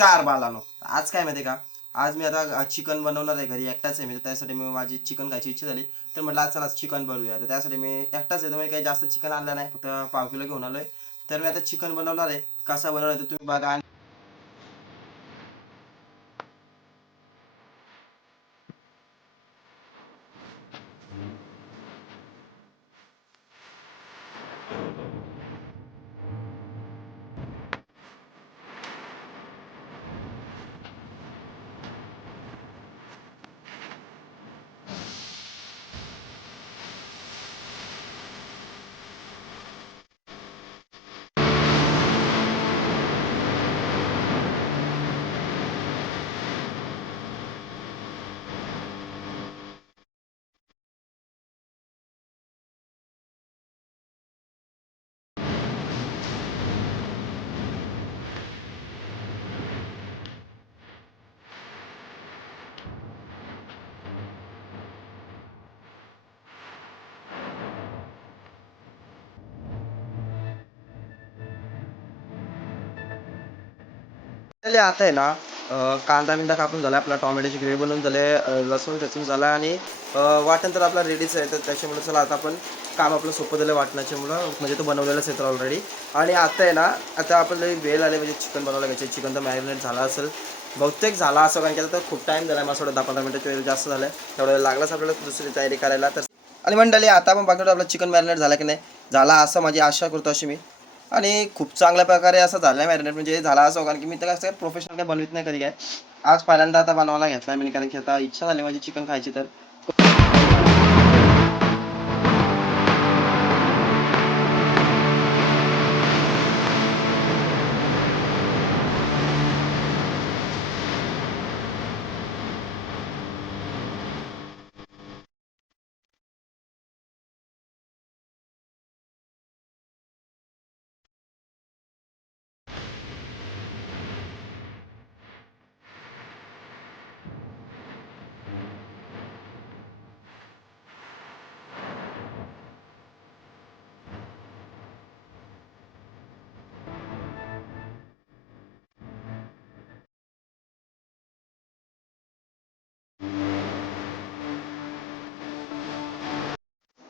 नमस्कार बालानो. आज काय माहिती आहे का? आज मी आता चिकन बनवणार आहे घरी, एकटाच आहे मी. तर त्यासाठी माझी चिकन खायची इच्छा झाली. तर म्हटलं आज चला चिकन बनवूया. तर त्यासाठी मी एकटाच आहे, तर मी काही जास्त चिकन आणलं नाही. फक्त पाव किलो घेऊन आलोय. तर मी आता चिकन बनवणार आहे. कसा बनवणार आहे ते तुम्ही बघा. त्याला आता आहे ना, कांदा बिंदा कापून झाला, आपला टोमॅटोची ग्रेव्ही बनवून झाले, लसूण ठेचून झाला आणि वाटण तर आपला रेडीच आहे. तर त्याच्यामुळे चला आता आपण काम आपलं सोपं झालं वाटणाच्यामुळं, म्हणजे तो बनवलेलाच आहे तर ऑलरेडी. आणि आता आहे ना, आता आपल्याला वेळ आले म्हणजे चिकन बनवायला घ्यायचे. चिकन तर मॅरिनेट झाला असेल, बहुतेक झाला असं, कारण की आता तर खूप टाईम झाला आहे. माझं 10-15 मिनिटाच्या वेळ जास्त झालं आहे. तेवढं वेळ लागलाच आपल्याला दुसरी तयारी करायला. तर आणि मंडळी आता आपण बघतो आपलं चिकन मॅरिनेट झाला की नाही झाला, असं माझी आशा करतो अशी मी. आणि खूप चांगल्या प्रकारे असं झालं आहे मॅरिनेट, म्हणजे झाला असं, कारण की मी तर कसं प्रोफेशनल काय बनवित नाही कधी काय. आज पहिल्यांदा आता बनवायला घेतला मी, कारण की आता इच्छा झाली माझी चिकन खायची. तर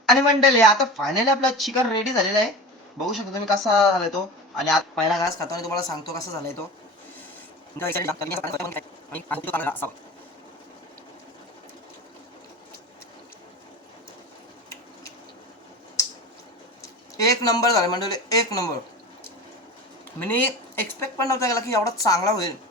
आणि मंडळी आता फायनली आपला चिकन रेडी झालेला आहे. बघू शकता तुम्ही कसा झालाय तो. आणि आता पहिला घास खातो आणि तुम्हाला सांगतो कसा झालाय तो. एक नंबर झाला मंडळी, एक नंबर. मी एक्सपेक्ट पण नव्हता केला की एवढा चांगला होईल.